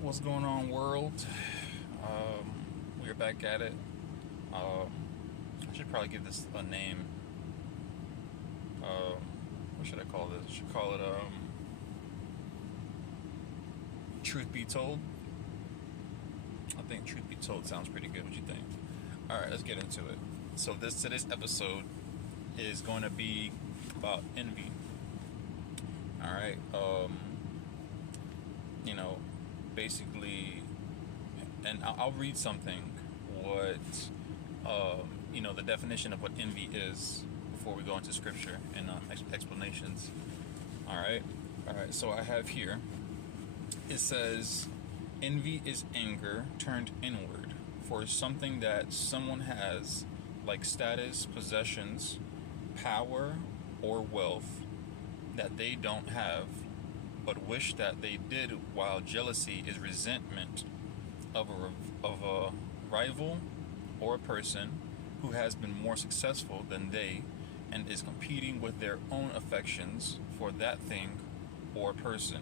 What's going on, world? We're back at it. I should probably give this a name. What should I call this? I should call it Truth Be Told. I think Truth Be Told sounds pretty good. What you think? All right, let's get into it. So today's episode is going to be about envy. All right. You know, basically, and I'll read something. What the definition of what envy is before we go into scripture and explanations. All right. So I have here. It says, envy is anger turned inward for something that someone has, like status, possessions, power, or wealth, that they don't have, but wish that they did, while jealousy is resentment of a rival or a person who has been more successful than they and is competing with their own affections for that thing or person.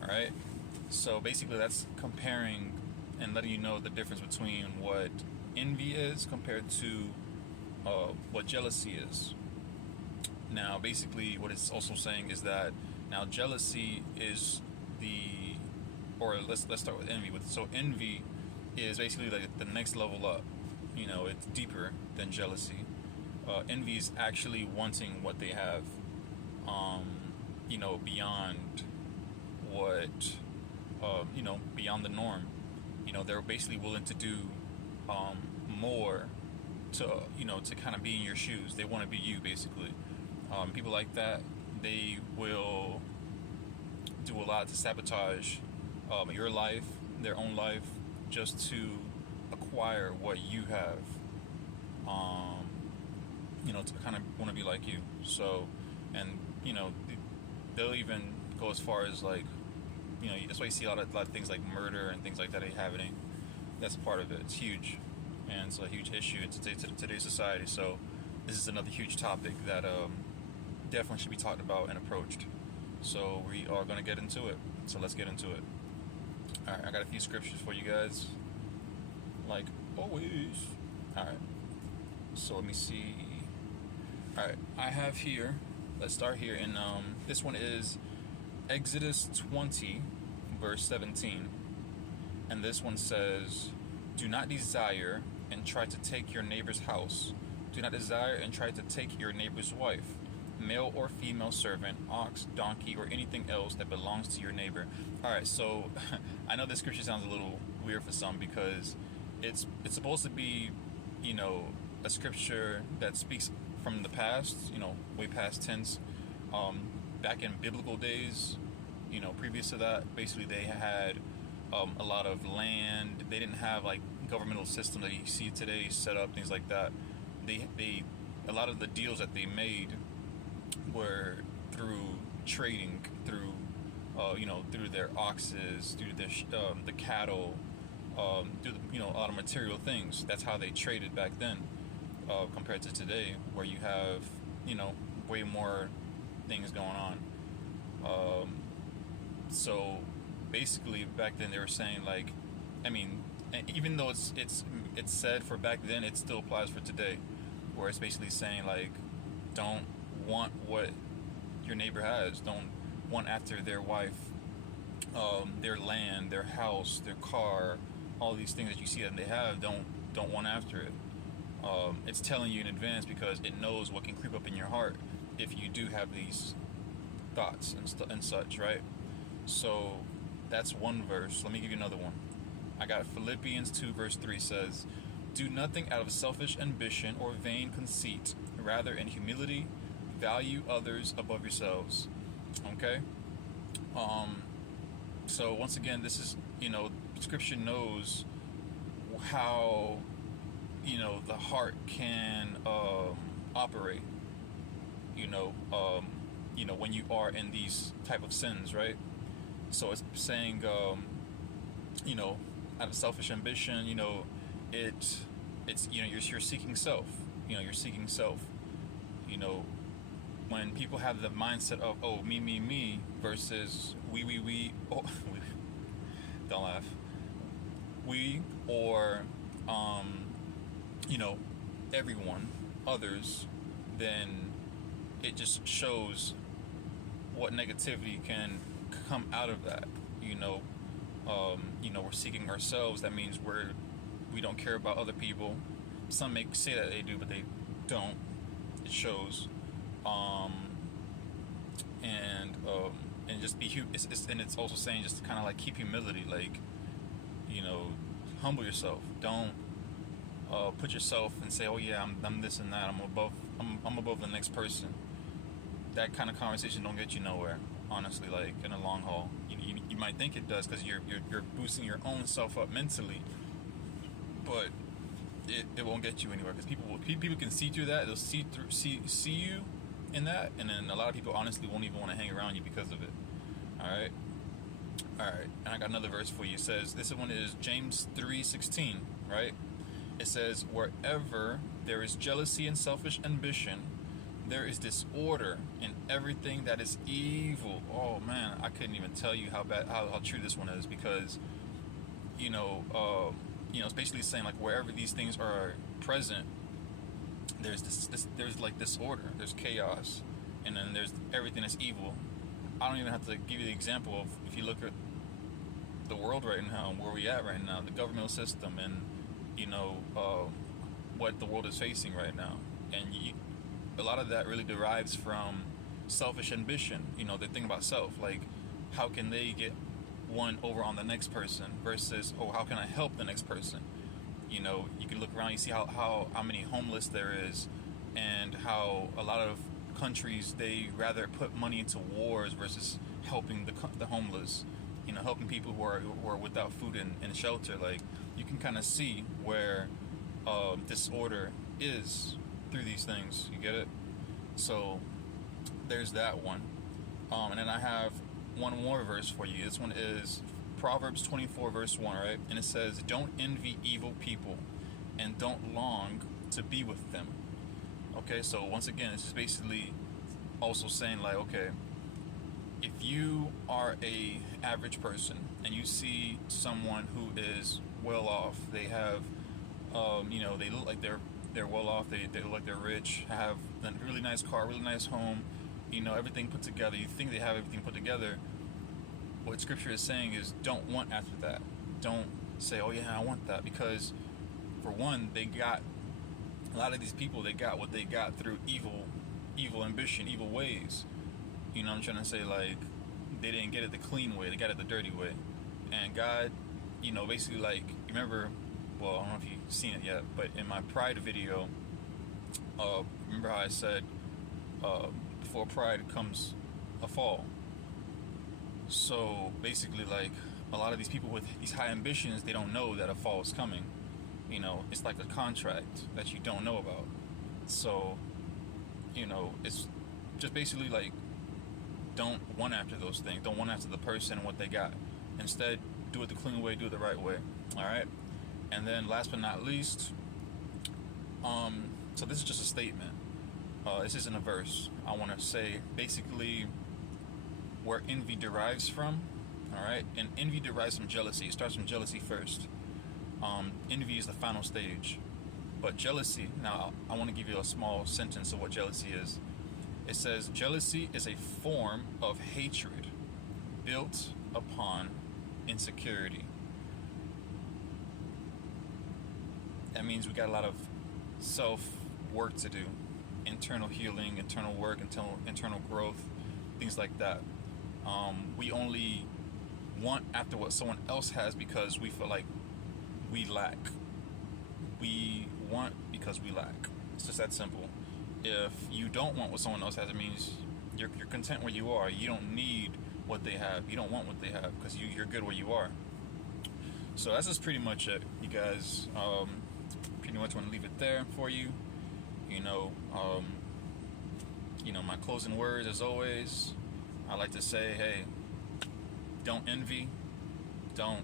All right. So basically, that's comparing and letting you know the difference between what envy is compared to what jealousy is. Now, basically, what it's also saying is that now jealousy is the, or let's start with envy. So envy is basically like the next level up. It's deeper than jealousy. Envy is actually wanting what they have. Beyond what, beyond the norm. They're basically willing to do more to kind of be in your shoes. They want to be you, basically. People like that, they will do a lot to sabotage your life, their own life, just to acquire what you have. To kind of want to be like you. So, and they'll even go as far as like, that's why you see a lot of things like murder and things like that happening. That's part of it. It's huge, and it's a huge issue in today's society. So, this is another huge topic that definitely should be talked about and approached. So we are going to get into it. So let's get into it. All right, I got a few scriptures for you guys, like always. All right. So let me see. All right, I have here. Let's start here. And this one is Exodus 20, verse 17. And this one says, "Do not desire and try to take your neighbor's house. Do not desire and try to take your neighbor's wife, male or female servant, ox, donkey, or anything else that belongs to your neighbor." All right, so I know this scripture sounds a little weird for some because it's supposed to be, a scripture that speaks from the past, way past tense. Back in biblical days, previous to that, basically they had a lot of land. They didn't have like governmental system that you see today set up, things like that. They a lot of the deals that they made were through trading, through through their oxes, through the cattle, through a lot of material things. That's how they traded back then, compared to today, where you have way more things going on. So basically, back then they were saying like, I mean, even though it's said for back then, it still applies for today, where it's basically saying like, don't want what your neighbor has. Don't want after their wife, their land, their house, their car, all these things that you see that they have. Don't want after it. It's telling you in advance because it knows what can creep up in your heart if you do have these thoughts and such, right? So that's one verse. Let me give you another one. I got Philippians 2 verse 3 says, "Do nothing out of selfish ambition or vain conceit, rather in humility value others above yourselves." Okay? So once again, this is, scripture knows how, the heart can operate, when you are in these type of sins, right? So it's saying, out of selfish ambition, it's you're seeking self. You're seeking self. When people have the mindset of, oh, me versus we, oh, don't laugh. We or you know, everyone, others, then it just shows what negativity can come out of that. We're seeking ourselves. That means we don't care about other people. Some may say that they do, but they don't. It shows. And just be and it's also saying just to kind of like keep humility, like, humble yourself. Don't put yourself and say, oh yeah, I'm this and that, I'm above the next person. That kind of conversation don't get you nowhere, honestly. Like, in the long haul, you might think it does because you're boosting your own self up mentally, but it won't get you anywhere, because people can see through that. They'll see you in that, and then a lot of people honestly won't even want to hang around you because of it. All right, and I got another verse for you. It says, this one is James 3:16, right? It says, wherever there is jealousy and selfish ambition, there is disorder in everything that is evil. Oh man, I couldn't even tell you how true this one is, because it's basically saying, like, wherever these things are present, there's like disorder, there's chaos, and then there's everything that's evil. I don't even have to give you the example of, if you look at the world right now, where we at right now, the governmental system, and what the world is facing right now, and a lot of that really derives from selfish ambition. They think about self, like, how can they get one over on the next person, versus, oh, how can I help the next person? You can look around, you see how many homeless there is, and how a lot of countries, they rather put money into wars versus helping the homeless, helping people who are without food and shelter. Like, you can kind of see where disorder is through these things. You get it? So there's that one. And then I have one more verse for you. This one is Proverbs 24 verse 1, right? And it says, don't envy evil people and don't long to be with them. Okay, so once again, this is basically also saying, like, okay, if you are a average person and you see someone who is well off, they have they look like they're well off, they look like they're rich, have a really nice car, really nice home, everything put together, you think they have everything put together. What scripture is saying is, don't want after that. Don't say, oh yeah, I want that, because for one, a lot of these people, they got what they got through evil ambition, evil ways. I'm trying to say, like, they didn't get it the clean way, they got it the dirty way. And God, basically, like, you remember, well, I don't know if you've seen it yet, but in my Pride video, remember how I said, before pride comes a fall. So basically, like, a lot of these people with these high ambitions, they don't know that a fall is coming. It's like a contract that you don't know about. So, it's just basically like, don't want after those things. Don't want after the person and what they got. Instead, do it the clean way, do it the right way. All right? And then last but not least, so this is just a statement. This isn't a verse. I want to say basically where envy derives from. All right? And envy derives from jealousy. It starts from jealousy first. Envy is the final stage. But jealousy, now I want to give you a small sentence of what jealousy is. It says, jealousy is a form of hatred built upon insecurity. That means we got a lot of self-work to do. Internal healing, internal work, internal growth, things like that. We only want after what someone else has because we feel like we lack. We want because we lack. It's just that simple. If you don't want what someone else has, it means you're content where you are. You don't need what they have. You don't want what they have because you're good where you are. So that's just pretty much it, you guys. Pretty much want to leave it there for you. My closing words, as always, I like to say, hey, don't envy. Don't,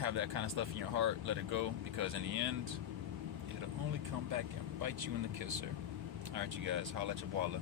have that kind of stuff in your heart. Let it go, because in the end, it'll only come back and bite you in the kisser. All right, you guys, holla at your baller.